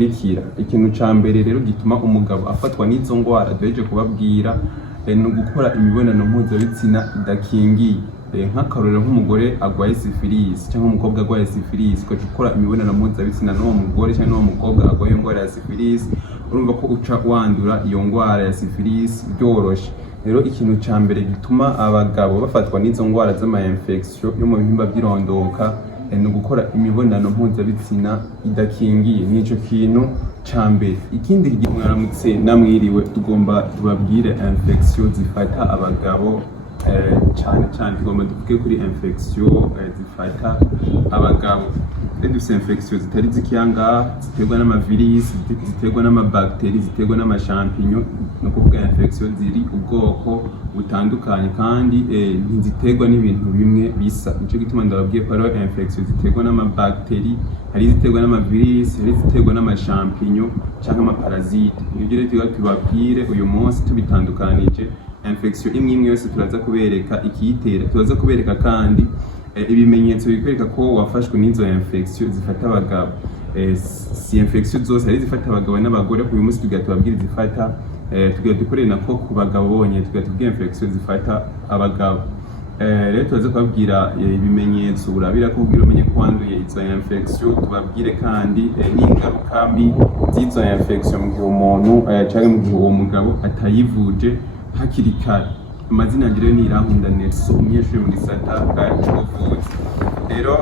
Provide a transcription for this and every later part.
bikurikira. Ikintu ca mbere rero gituma umugabo afatwa n'izo ngwara duheje kubabwira ni ugukora imibonano mpuzabitsina idakingiye. Nk'akarorero nk'umugore agwaye syphilis cyangwa umukobwa agwaye syphilis, ugaca ukora imibonano mpuzabitsina n'uwo mugore cyangwa n'uwo mukobwa agwaye ingwara ya syphilis, urumva ko uca wandura iyo ngwara ya syphilis byoroshe. Rero ikintu ca mbere gituma abagabo bafatwa n'izo ngwara z'ama infection yo mu bihimba by'irondoka ni ugukora imibonano mpuzabitsina idakingiye. Nico kintu ca mbere. Ikindi mwaramutse namwiriwe, tugomba tubabwire infection zifata abagabo cyane tugomba tuvuge kuri infection zifata abagabo. Dufise infection zitari zikiyanga, ziterwa n'amavirus, ziterwa n'amabacteri, ziterwa n'amashampinyo, no kuvuga infection ziri ubwoko butandukanye kandi ntiziterwa n'ibintu bimwe bisa. Nico gituma ndababwiye ko ari infection ziterwa n'amabacteri, hari ziterwa n'amavirus, hari ziterwa n'amashampinyo cyangwa amaparasite. Nibyo rero tubabwire uyu munsi tubitandukanije. Infection imwe yose turaza kubereka ikiyitera, turaza kubereka kandi ibimenyetso bikwereka ko wafashwe n'izo infection zifata abagabo. Si infection zose hari zifata abagabo n'abagore. Uyu munsi tugiye tubabwira zifata dukorere nako ku bagabo bonye, tugiye tubwira infection zifata abagabo. Rero turaza kubabwira ibimenyetso urabira ko kugira umenye ko wanduye izo infection, tubabwire kandi n'ingaruka mbi z'izo infection mu gihe umuntu cyangwa mu gihe uwo mugabo atayivuje hakiri kare. Amazina yanjye rero ni Irankunda Nelson, umunyeshuri mu gisata cy'ubuvuzi. Rero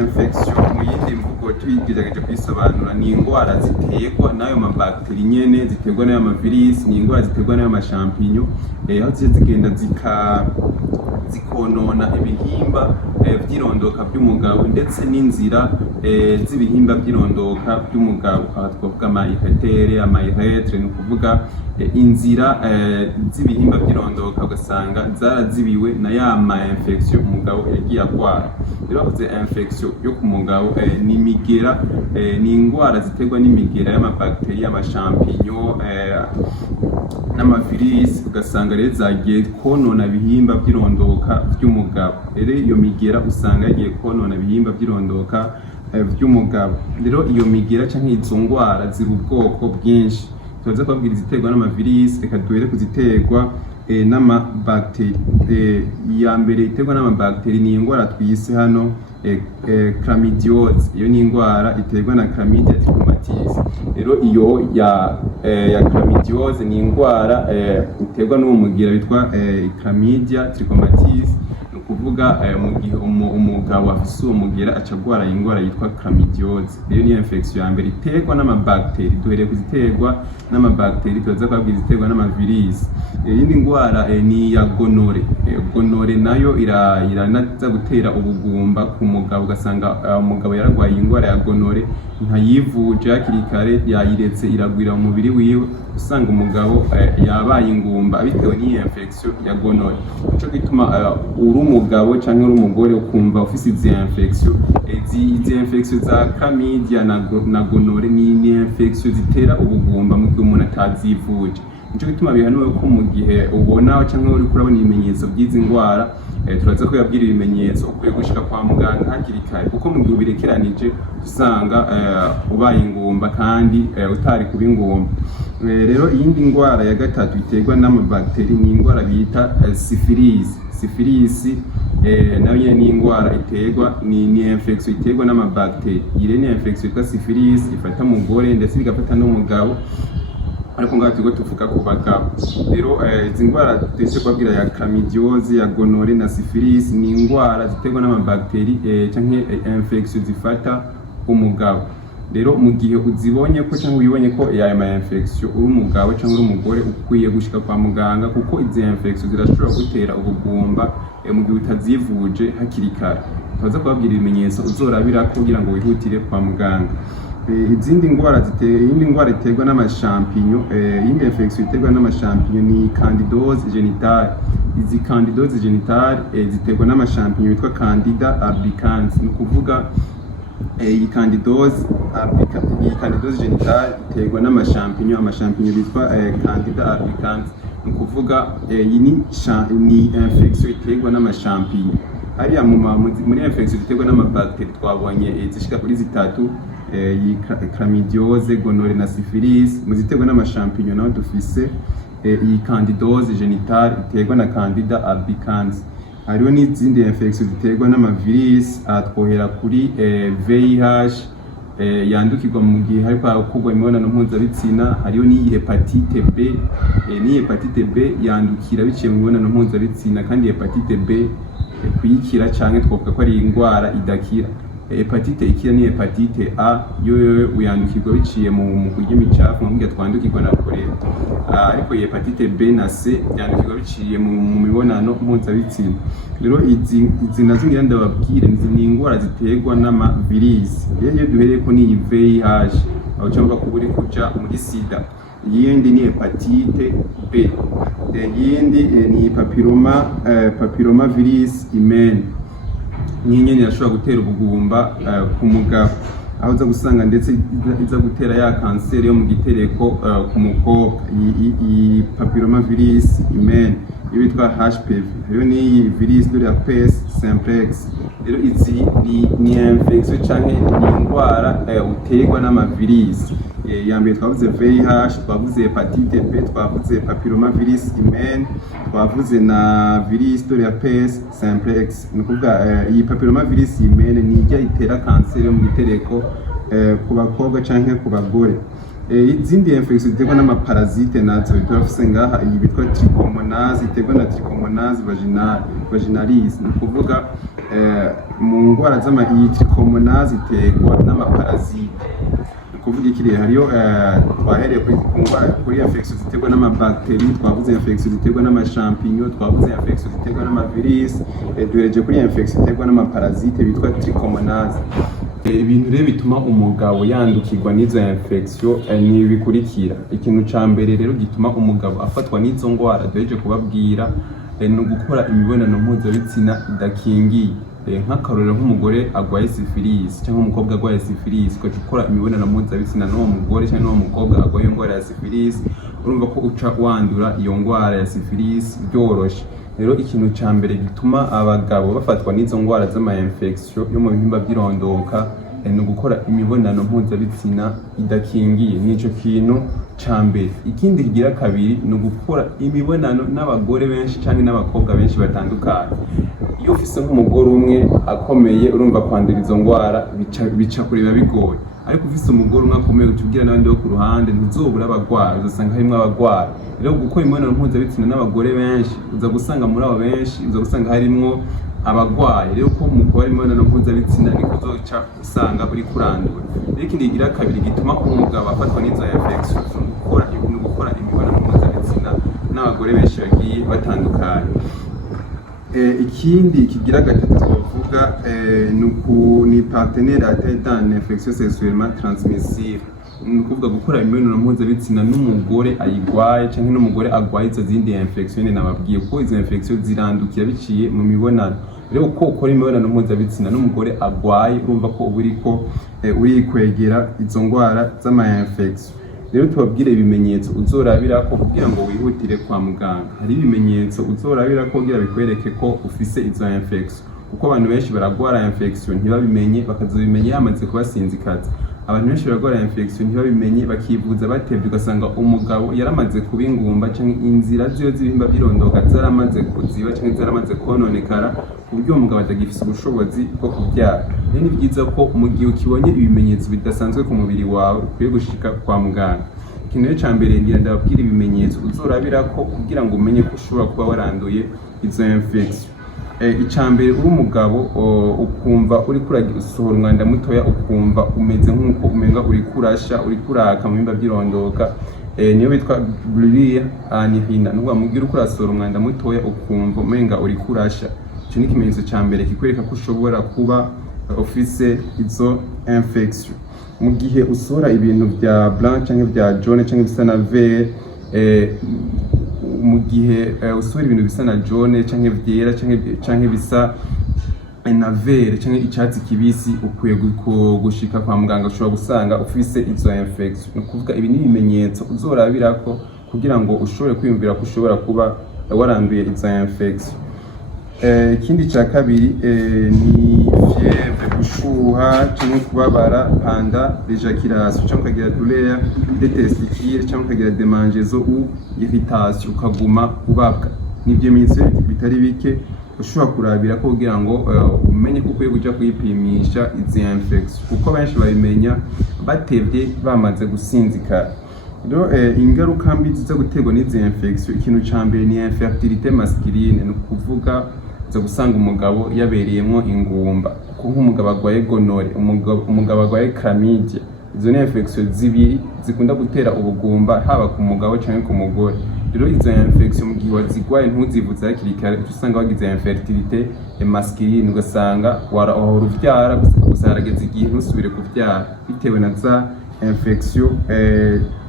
infection mu yindi mvugo tuyigerageje kwisobanura ni ingwara ziterwa n'ayo mabacteri nyene, ziterwa n'ayo mavirus, ni ingwara ziterwa n'ayo mashampinyo, aho zigenda zikonona ibihimba by'irondoka by'umugabo ndetse n'inzira z'ibihimba by'irondoka by'umugabo. Aha twavuga amayihetere, amayihetre, ni ukuvuga inzira z'ibihimba by'irondoka ugasanga zarazibiwe na ya ma infection umugabo yagiye agwara. Rero avuze infection yo ku mugabo ni imigera, ni ingwara ziterwa n'imigera y'amabacteri, y'amashampinyo n'amavirus, ugasanga rero zagiye konona ibihimba by'irondoka by'umugabo. Rero iyo migera usanga yagiye konona ibihimba by'irondoka by'umugabo. Rero iyo migera cyangwa izo ngwara ziri ubwoko bwinshi. Turaza kubabwira iziterwa n'amavirus, reka duhere kuziterwa n'amabacteri. Ya mbere iterwa n'amabacteri ni ingwara twise hano chlamydiose. Iyo ni ingwara iterwa na Chlamydia trachomatis. Rero iyo ya chlamydiose ni ingwara iterwa n'uwo mugira witwa Chlamydia trachomatis. Kuvuga mu gihe umugabo afise uwo mugera acagwara ingwara yitwa chlamydiose. Rero ni infection ya mbere iterwa n'amabacteri. Duhereye kuziterwa n'amabacteri, tuza kubabwira iziterwa n'amavirus. Iyindi ngwara ni ya gonore. Gonore nayo iranaza gutera ubugumba ku mugabo, ugasanga umugabo yaragwaye ingwara ya gonore, ntayivuje hakiri kare, yayiretse iragwira mu mubiri wiwe, usanga umugabo yabaye ingumba bitewe n'iyo infection ya gonore. Nico gituma uri umugabo cyangwa uri umugore ukumva ufise izi infection. Izi infection za chlamydia na gonore ni infection zitera ubugumba mu gihe umuntu atazivuje. Nico gituma bihanuwe ko mu gihe ubona cyangwa uri kurabona ibimenyetso by'izi ngwara, turaza kubabwira ibimenyetso ukwiye gushika kwa muganga hakiri kare, kuko mu gihe ubirekeranije usanga ubaye ingumba kandi utari kuba ingumba. Rero iyindi ngwara ya gatatu iterwa n'amabacteri ni ingwara bita syphilis. Syphilis nayo ni ingwara iterwa ni infection iterwa n'amabacteri. Iyi ni infection yitwa syphilis ifata umugore ndetse igafata n'umugabo, ariko ngaho tugo tuvuga ku bagabo. Rero izi ngwara twese kubabwira ya chlamydiose, ya gonore na syphilis ni ingwara ziterwa n'amabacteri cyangwa infection zifata umugabo. Rero mu gihe uzibonye ko cyangwa uyibonye ko ya ma infection uri umugabo cyangwa uri umugore, ukwiye gushika kwa muganga, kuko izi infection zirashobora gutera ubugumba mu gihe utazivuje hakiri kare. Tuza kubabwira ibimenyetso uzorabira kugira ngo wihutire kwa muganga. Izindi ngwara iyindi ngwara iterwa n'amashampinyo, iyindi infection iterwa n'amashampinyo ni candidose genitale. Izi candidose genitale ziterwa n'amashampinyo yitwa Candida albicans. Ni ukuvuga iyi candidose genitale iterwa n'amashampinyo, amashampinyo bitwa Candida albicans. Ni ukuvuga iyi ni infection iterwa n'amashampinyo. Hariya muri infection ziterwa n'amabacteri twabonye zishika kuri zitatu. iyi chlamydiose, gonore na syphilis. Mu ziterwa n'amashampinyo naho dufise iyi candidose genitale iterwa na Candida albicans. Hariho n'izindi infection ziterwa n'amavirus, twohera kuri VIH yandukirwa mu gihe hariko hakorwa imibonano mpuzabitsina. Hariho n'iyi hepatite B, n'iyi hepatite B yandukira biciye mu mibonano mpuzabitsina, kandi hepatite B kuyikira canke twovuga ko ari indwara idakira. Hepatite ikira ni hepatite A, yo uyandukirwa biciye mu kurya imicafu nka twandukirwa na kolera. Ariko hepatite B na C yandukirwa biciye mu mibonano mpuzabitsina. Rero izi nazo ngira ndababwire ni indwara ziterwa n'amavirus. Iyo duhereye ko ni VIH, aho cyangwa ko uri kuja muri sida. Yindi ni hepatite B, yindi ni papilloma virus humaine. Nyine irashobora gutera ubugumba ku mugabo, aho uza gusanga ndetse iza gutera ya kanseri yo mu gitereko ku mukobwa. Iyi papilloma virus humaine iyo bitwa HPV. Rero ni virus de l'herpes simplex. Rero izi ni infection canke ni indwara uterwa n'amavirus. Ya mbere twavuze VIH, twavuze hepatite B, twavuze papilloma virus humaine, twavuze na virus de l'herpes simplex. Nukuvuga iyi papilloma virus humaine ni ijya itera kanseri yo mu gitereko ku bakobwa canke ku bagore. Izindi infection ziterwa n'amaparasite nazo turafise ngaha iyi bitwa trichomonas, iterwa na trichomonas vaginalis. Nukuvuga mu ndwara iyi trichomonas iterwa n'amaparasite. Kuvuga ikiri hariyo twahereye kuri infection ziterwa n'amabacteri, twavuze infection ziterwa n'amashampinyo, twavuze infection ziterwa n'amavirus, duhereje kuri infection ziterwa n'amaparasite bitwa trichomonas. Ibintu rero bituma umugabo yandukirwa n'izo infection ni bikurikira. Ikintu ca mbere rero gituma umugabo afatwa n'izo ndwara duhereje kubabwira no gukora imibonano mpuzabitsina idakingiye. Nk'akarorero nk'umugore agwaye syphilis cyangwa umukobwa agwaye syphilis, ko gukora imibonano mpuzabitsina n'uwo mugore cyangwa n'uwo mukobwa agwaye indwara ya syphilis, urumva ko uca wandura iyo ndwara ya syphilis byoroshe. Rero ikintu ca mbere gituma abagabo bafatwa n'izo ndwara z'ama infection yo mu bihimba by'irondoka no gukora imibonano mpuzabitsina idakingiye. Nico kintu ca mbere. Ikindi kigira kabiri no gukora imibonano n'abagore benshi cyangwa n'abakobwa benshi batandukanye. Iyo ufise nk'umugore umwe akomeye, urumva kwandura izo ndwara bica kureba bigoye. Ariko ufise umugore umwe akomeye utubwira n'abandi bo ku ruhande, ntuzobura abagwara, uzasanga harimo abagwara. Rero gukora imibonano mpuzabitsina n'abagore benshi, uza gusanga muri abo benshi uza gusanga harimo abagwaye. Rero ko mu gukora imibonano mpuzabitsina niko uzoca usanga uri kurandura. Rero ikindi kigira kabiri gituma umugabo afatwa n'izo infection no gukora imibonano mpuzabitsina n'abagore benshi bagiye batandukanye. Ikindi kigira gatatu twavuga ni partenaire atteint d'infection sexuellement transmissible. Nukuvuga gukora imibonano mpuzabitsina n'umugore ayigwaye canke n'umugore agwaye izo zindi infection nababwiye ko izo infection zirandukira biciye mu mibonano. Rero uko ukora imibonano mpuzabitsina n'umugore agwaye, urumva ko uburiko urikwegera izo ndwara z'ama infection. Rero tubabwire ibimenyetso uzorabirako kugira ngo wihutire kwa muganga. Hari ibimenyetso uzorabirako kugira bikwereke ko ufise izo infection, kuko abantu benshi baragwara infection ntibabimenye, bakazobimenya yamaze kubasinzikaza. Abantu benshi baragwara infection ntibabimenye, bakivuza batevye, ugasanga umugabo yaramaze kubingumba canke inzira ziyo z'ibihimba by'irondoka zaramaze kuziba canke zaramaze kononekara, ku buryo umugabo atagifise ubushobozi bwo kubyara. Rero ni byiza ko mu gihe ukibonye ibimenyetso bidasanzwe ku mubiri wawe ukwiye gushika kwa muganga. Ikintu ca mbere ngira ndababwira ibimenyetso uzorabirako kugira ngo umenye ko ushobora kuba waranduye izo infection. Icambere uri umugabo ukumva uri kurasohora umwanda mutoya, ukumva umeze nk'uko umenga uri kurasha, uri kuraka mu bihimba by'irondoka, niyo bitwa brûlure anihina. Nukuvuga mu gihe uri kurasohora umwanda mutoya ukumva umenga uri kurasha, ico ni ikimenyetso ca mbere kikwereka ko ushobora kuba ufise izo infection. Mu gihe usohora ibintu vya blanc canke vya jaune canke bisa na vert, mu gihe usohora ibintu bisa na jaune canke vyera canke bisa na vert canke icatsi kibisi, ukwiye gushika kwa muganga, ushobora gusanga ufise izo infection. Nukuvuga ibi ni ibimenyetso uzorabirako kugira ngo ushobore kwiyumvira ko ushobora kuba waranduye izo infection. Ikindi ca kabiri ni fièvre, gushuha canke kubabara pendant l'éjaculation, canke ukagira douleur des testicules, canke ukagira démangeaison ou irritation, ukaguma ubabwa. Ni ibimenyetso bitari bike ushobora kurabira ko kugira ngo umenye ko ukwiye kuja kwipimisha izi infection, kuko benshi babimenya batevye bamaze gusinzikara. Rero ingaruka mbi ziza guterwa n'izi infection, ikintu ca mbere ni infertilité masculine, ni ukuvuga uza gusanga umugabo yabereyemwo ingumba, kuko nk'umugabo agwaye gonore, umugabo agwaye chlamydia, izo ni infection zibiri zikunda gutera ubugumba haba ku mugabo canke ku mugore. Rero izo infection mu gihe wazigwaye ntuzivuze hakiri kare, usanga wagize infertilité masculine, ugasanga wahora uvyara gusa harageze igihe ntusubire kuvyara bitewe na za infection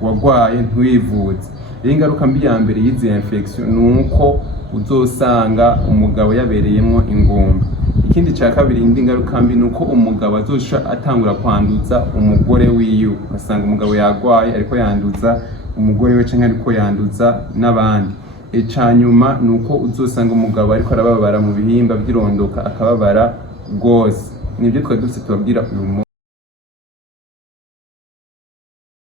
wagwaye ntuyivuze. Rero ingaruka mbi ya mbere y'izi infection nuko uzosanga umugabo yabereyemwo ingumba. Ikindi ca kabiri, indi ngaruka mbi nuko umugabo azosha atangura kwanduza umugore wiwe, ugasanga umugabo yagwaye ariko yanduza umugore we canke ariko yanduza n'abandi. Ica nyuma nuko uzosanga umugabo ariko arababara mu bihimba vy'irondoka, akababara gose. Nivyo twari dufise tubabwira uyu